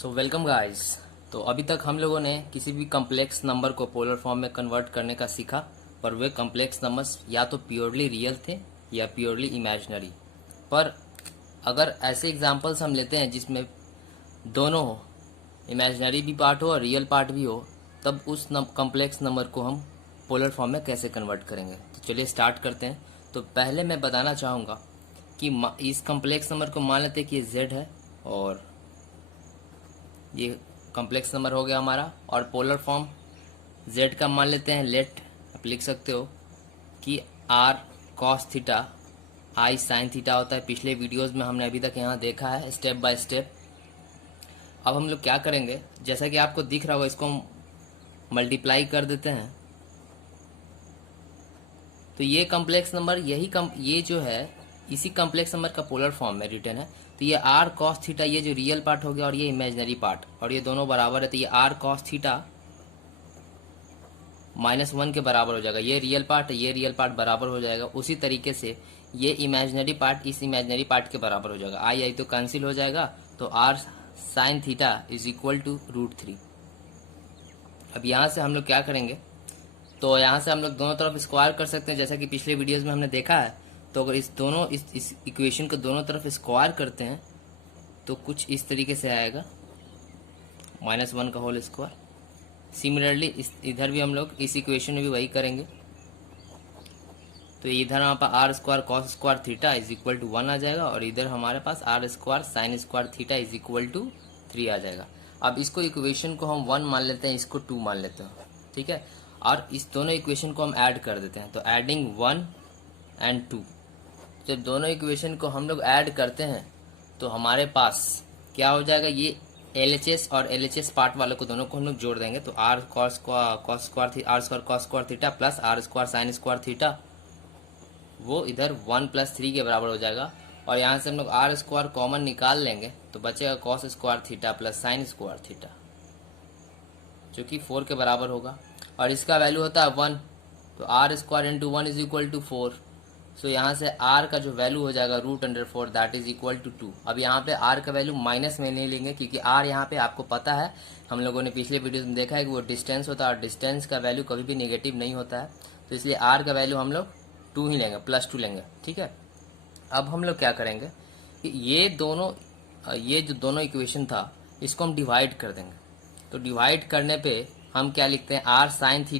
So welcome guys. तो अभी तक हम लोगों ने किसी भी कम्प्लेक्स नंबर को पोलर फॉर्म में कन्वर्ट करने का सीखा, पर वे कम्प्लेक्स नंबर्स या तो प्योरली रियल थे या प्योरली इमेजिनरी। पर अगर ऐसे एग्जांपल्स हम लेते हैं जिसमें दोनों हो, इमेजिनरी भी पार्ट हो और रियल पार्ट भी हो, तब उस कम्प्लेक्स नंबर को हम पोलर फॉर्म में कैसे कन्वर्ट करेंगे। तो चलिए स्टार्ट करते हैं। तो पहले मैं बताना चाहूँगा कि इस कम्प्लेक्स नंबर को मान लेते हैं कि ये z है और ये कॉम्प्लेक्स नंबर हो गया हमारा। और पोलर फॉर्म z का मान लेते हैं, लेट आप लिख सकते हो कि r cos theta i sin theta होता है। पिछले वीडियोस में हमने अभी तक यहाँ देखा है स्टेप बाय स्टेप। अब हम लोग क्या करेंगे, जैसा कि आपको दिख रहा होगा, इसको हम मल्टीप्लाई कर देते हैं। तो ये कॉम्प्लेक्स नंबर ये जो है इसी कॉम्प्लेक्स नंबर का पोलर फॉर्म में रिटर्न है। तो ये r cos थीटा, ये जो रियल पार्ट हो गया और ये इमेजिनरी पार्ट, और ये दोनों बराबर है, तो ये r cos थीटा -1 के बराबर हो जाएगा। ये रियल पार्ट बराबर हो जाएगा। उसी तरीके से ये इमेजिनरी पार्ट इस इमेजिनरी पार्ट के बराबर हो जाएगा। आई तो कैंसिल हो जाएगा, तो r sin theta is equal to √3। अब यहाँ से हम लोग क्या करेंगे, तो यहाँ से हम लोग दोनों तरफ स्क्वायर कर सकते हैं, जैसा कि पिछले वीडियोस में हमने देखा है। तो अगर इस इक्वेशन को दोनों तरफ स्क्वायर करते हैं तो कुछ इस तरीके से आएगा, -1 का होल स्क्वायर। सिमिलरली इधर भी हम लोग इस इक्वेशन में भी वही करेंगे। तो इधर हमारे पास r square cos square theta is equal to 1 आ जाएगा, और इधर हमारे पास r square sine square theta is equal to 3 आ जाएगा। अब इसको इक्वेशन को हम 1 मान लेते हैं, इसको 2 मान लेते हैं, ठीक है। और इस दोनों इक्वेशन को हम ऐड कर देते हैं। तो एडिंग 1 एंड 2, जब दोनों इक्वेशन को हम लोग ऐड करते हैं तो हमारे पास क्या हो जाएगा, ये LHS और LHS पार्ट वालों को दोनों को हम लोग जोड़ देंगे। तो r square cos square theta plus r square sine square theta, वो इधर 1 + 3 के बराबर हो जाएगा। और यहाँ से हम लोग आर स्क्वायर कॉमन निकाल लेंगे तो बचेगा cos square theta plus sign square theta, जो कि 4 के बराबर होगा। और इसका वैल्यू होता है 1, तो r square into 1 is equal to 4। So यहाँ से r का जो वैल्यू हो जाएगा √4 दैट इज इक्वल टू 2। अब यहाँ पे r का वैल्यू माइनस में नहीं लेंगे, क्योंकि r यहाँ पे आपको पता है, हम लोगों ने पिछले वीडियो में देखा है कि वो डिस्टेंस होता है और डिस्टेंस का वैल्यू कभी भी नेगेटिव नहीं होता है। तो इसलिए r का वैल्यू हम लोग 2 ही लेंगे, +2 लेंगे, ठीक है। अब हम लोग क्या करेंगे कि ये जो दोनों इक्वेशन था इसको हम डिवाइड कर देंगे। तो डिवाइड करने पे हम क्या लिखते हैं, r sin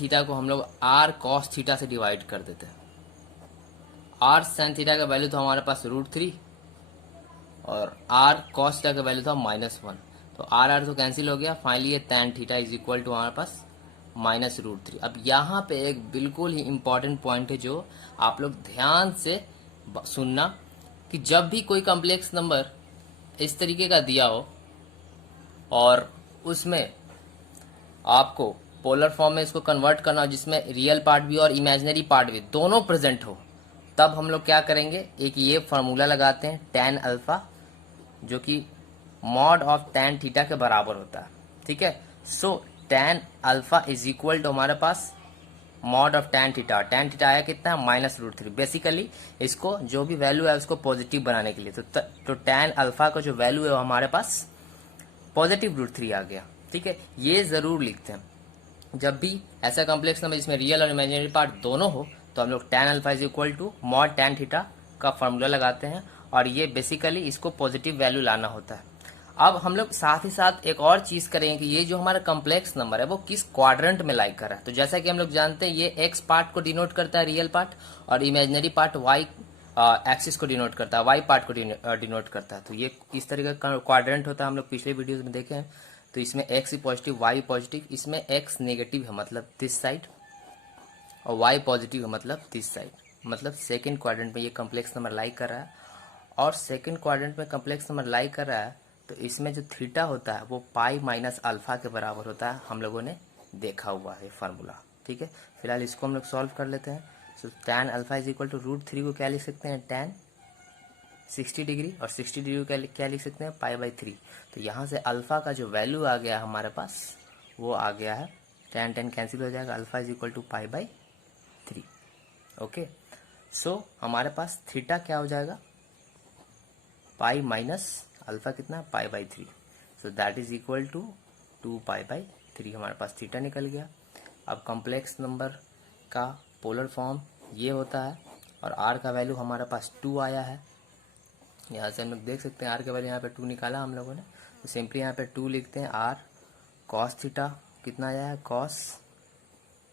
थीटा को हम लोग r cos थीटा से डिवाइड कर देते हैं। r sin थीटा का वैल्यू था हमारे पास √3 और r cos थीटा का वैल्यू था -1। तो r तो कैंसिल हो गया। फाइनली ये tan theta is equal to हमारे पास -√3। अब यहाँ पे एक बिल्कुल ही इम्पॉर्टेंट पॉइंट है जो आप लोग ध्यान से सुनना, कि जब भी कोई कॉम्प्लेक्स नंबर इस तरीके का दिया हो और उसमें आपको पोलर फॉर्म में इसको कन्वर्ट करना हो, जिसमें रियल पार्ट भी और इमेजिनरी पार्ट भी दोनों प्रेजेंट हो, तब हम लोग क्या करेंगे, एक ये फार्मूला लगाते हैं tan अल्फा, जो कि मॉड ऑफ tan थीटा के बराबर होता है, ठीक है। So tan alpha is equal to हमारे पास mod of tan theta. tan theta आया कितना है, -√3। बेसिकली इसको जो भी वैल्यू है उसको पॉजिटिव बनाने के लिए, तो tan अल्फा का जो वैल्यू है वो हमारे पास पॉजिटिव √3 आ गया, ठीक है। ये जरूर लिखते हैं, जब भी ऐसा कॉम्प्लेक्स नंबर जिसमें रियल और इमेजिनरी पार्ट दोनों हो तो हम लोग tan alpha is equal to mod tan theta का फार्मूला लगाते हैं, और ये बेसिकली इसको पॉजिटिव वैल्यू लाना होता है। अब हम लोग साथ ही साथ एक और चीज करेंगे कि ये जो हमारा कॉम्प्लेक्स नंबर है वो किस क्वाड्रेंट में लाइक कर रहा है। तो जैसा कि हम लोग जानते हैं ये x पार्ट को डिनोट करता है रियल पार्ट, और इमेजिनरी पार्ट y एक्सिस को डिनोट करता है, y पार्ट को डिनोट करता है। तो ये इस तरह का क्वाड्रेंट होता है, हम लोग पिछले वीडियोस में देखे हैं। तो इसमें x पॉजिटिव y पॉजिटिव, इसमें x नेगेटिव है मतलब दिस साइड, और y पॉजिटिव है मतलब दिस साइड। मतलब सेकंड क्वाड्रेंट में ये कॉम्प्लेक्स नंबर लाइक कर रहा है, और सेकंड क्वाड्रेंट में कॉम्प्लेक्स नंबर लाइक कर रहा है तो इसमें जो थीटा होता है वो पाई माइनस अल्फा के बराबर होता है। हम लोगों ने देखा हुआ है फार्मूला, ठीक है। फिलहाल इसको हम लोग सॉल्व कर लेते हैं। So tan alpha is equal to √3 को क्या लिख सकते हैं, tan 60 डिग्री, और 60 डिग्री को क्या लिख सकते हैं, π/3। तो यहाँ से अल्फा का जो वैल्यू आ गया हमारे पास वो आ गया है, tan कैंसिल हो जाएगा, alpha is equal to π/3। Okay, so हमारे पास थीटा क्या हो जाएगा, पाई माइनस अल्फा कितना, π/3। So that is equal to 2π/3। हमारे पास थीटा निकल गया। अब कॉम्प्लेक्स नंबर का पोलर फॉर्म ये होता है, और आर का वैल्यू हमारे पास 2 आया है। यहाँ से हम लोग देख सकते हैं आर का वैल्यू यहाँ पे 2 निकाला हम लोगों ने, तो सिंपली यहाँ पे 2 लिखते हैं। आर कॉस थीटा कितना आया है, कॉस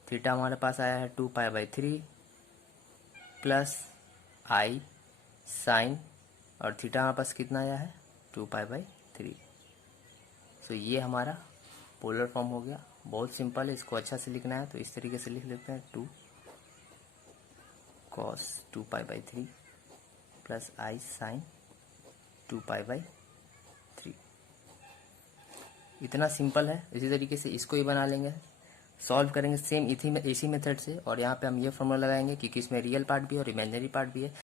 थीटा हमारे पास आया है 2π/3 प्लस आई साइन, और थीटा हमारे पास कितना आया है 2π/3। सो ये हमारा पोलर फॉर्म हो गया। बहुत सिंपल है, इसको अच्छा से लिखना है तो इस तरीके से लिख लेते हैं, 2 cos 2π/3 प्लस आई साइन 2π/3। इतना सिंपल है। इसी तरीके से इसको ही बना लेंगे, सॉल्व करेंगे सेम इसी मेथड से, और यहाँ पे हम ये फॉर्मूला लगाएंगे कि किसमें रियल पार्ट भी है और इमेजिनरी पार्ट भी है।